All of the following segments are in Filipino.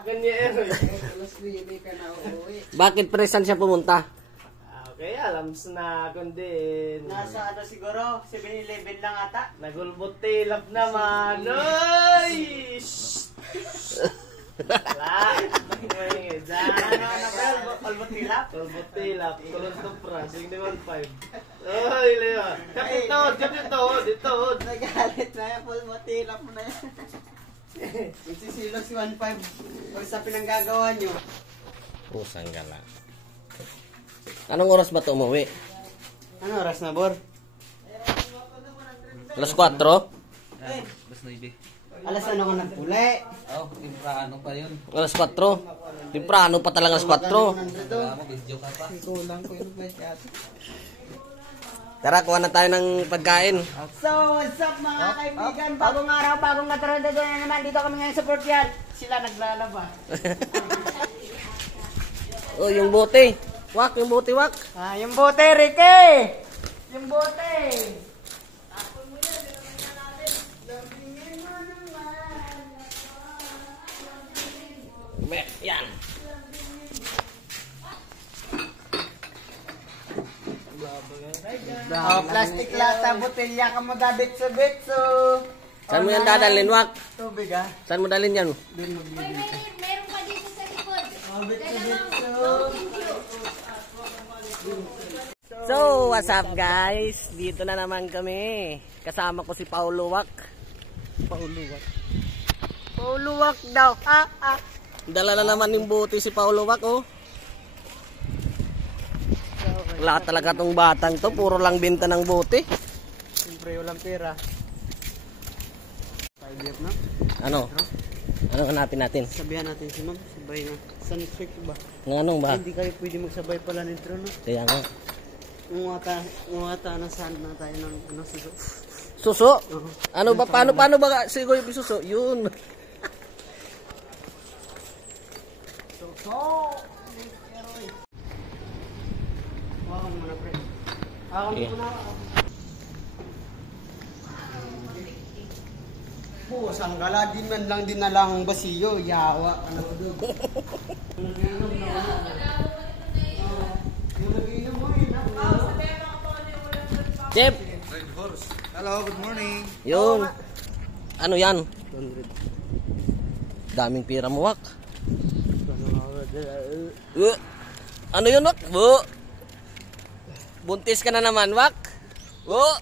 Ganyan. Bakit presan siya pumunta? Okay, alam na kundi. Nasa ano siguro, 7-Eleven lang ata. Nagulbot tilap naman. Oy! Wala. Kulbot tilap? Gulbot tilap. Kulon to pras. Yung 1.5. Oy, Leo. Dito. Nagalit na yan, kulbot tilap mo na yan. Magsisilos 1.5 pag sa pinanggagawa nyo. Pusang gala. Anong oras ba ito umuwi? Ano oras na, Bor? Alas 4? Alas ano ko nagpuli? Oh, timprano pa yun. Alas 4? Timprano pa talaga alas 4. Video ka pa. Kulang ko yun ba siya? Tara, kuha na tayo ng pagkain. So, what's up mga kaibigan? Bagong araw, bagong katranda doon na naman. Dito kami ngayon sa Port Yan. Sila naglalaba. Oh, yung bote. Wak, yung bote, wak. Ah, yung bote, Ricky! Yung bote! Tapon mo yan, dinamay na natin. Lambingin mo naman. Yan. Oh, plastic lata, botelya ka mo dabit sa betso. Saan mo yan dadalhin, wak? Tubig ah. Saan mo dalhin yan? Doon magbibili ka. Meron pa dito sa likod. Oh, betso. So, what's up guys? Dito na naman kami. Kasama ko si Paulo Wak. Paulo Wak daw. Dala na naman yung bote si Paulo Wak, oh. Wala talaga tong batang to. Puro lang binta ng bote. Siyempre, walang pera. 5 years na. Ano? Ano hanapin natin? Sabihan natin si ma'am. Sabay na. San trick ba? Ng anong ba? Hindi kayo pwede magsabay pala nitro, no? Kaya nga. Ngata na saan na tayo ng ano, suso. Suso? Ano ba? Paano ba siguro yung suso? Yun. Suso! Hawakan mo na, pre. Hawakan mo na. Pusang gala, di man lang dinalang basiyo. Yawa ka na doon. Chef! Hello, good morning. Yun. Ano yan? Daming pira mo, Wak. Ano yun, Wak? Buntis ka na naman, Wak. Oh,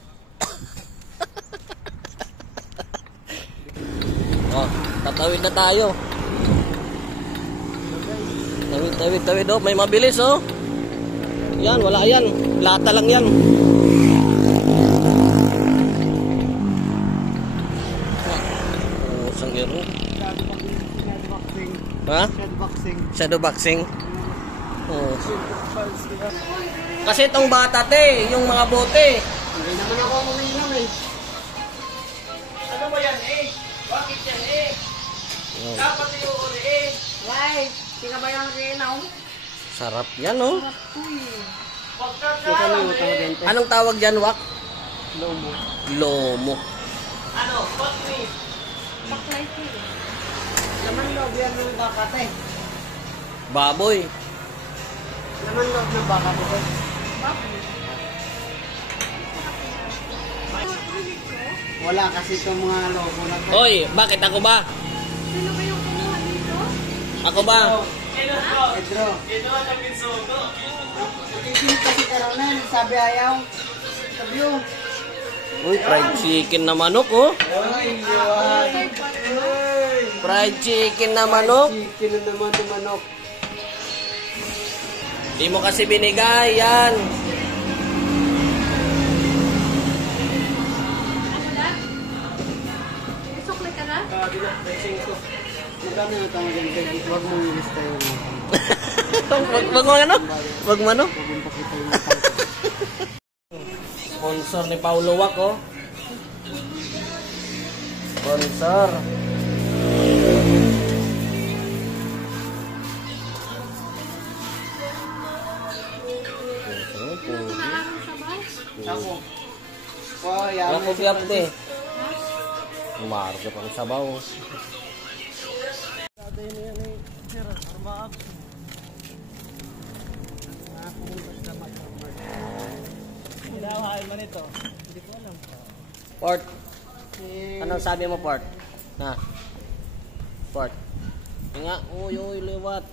tatawid na tayo. Tawid. Oh. May mabilis, oh. Yan, wala yan. Lata lang yan. Oh, sanggero. Ha? Shadow boxing. Oh. Kasi itong bata, te, yung mga bote. Hindi naman ako umiinom eh. Ano ba yan eh? Bakit yan eh? Oh. Dapat yung uli eh. Why? Hindi ka ba yung kinaw? Sarap yan, oh. Pagkakalam eh. Anong tawag dyan, Wak? Lomo. Lomo. Ano? Bakit? Laman loob yan ng bakat eh. Baboy. Laman loob ng bakat eh. Wala kasi itong mga logo na to. Hoy, bakit ako ba? Sino ba yung kumuha dito? Ako ba? Pedro. Ikinip kasi karonan. Sabi ayaw. Sabi yung. Uy, fried chicken na manok, oh. Ay, yun. Fried chicken na manok. Chicken na naman ng manok. Di mo kasi binigay, yan. Sukli ka na? Magkano na tama dyan kayo? Huwag mong ilista yun. Wag mo ano? Wag mo ano? Huwag mong pakita yung mata. Sponsor ni Paulo Wak, oh. Sponsor. Ako. Oh, yan. Ako biyap eh. Umarga pang sabaw. Sulaiman ito? Hindi ko alam. Port. Anong sabi mo, Port? Ha? Port. Nga, uy, liwat.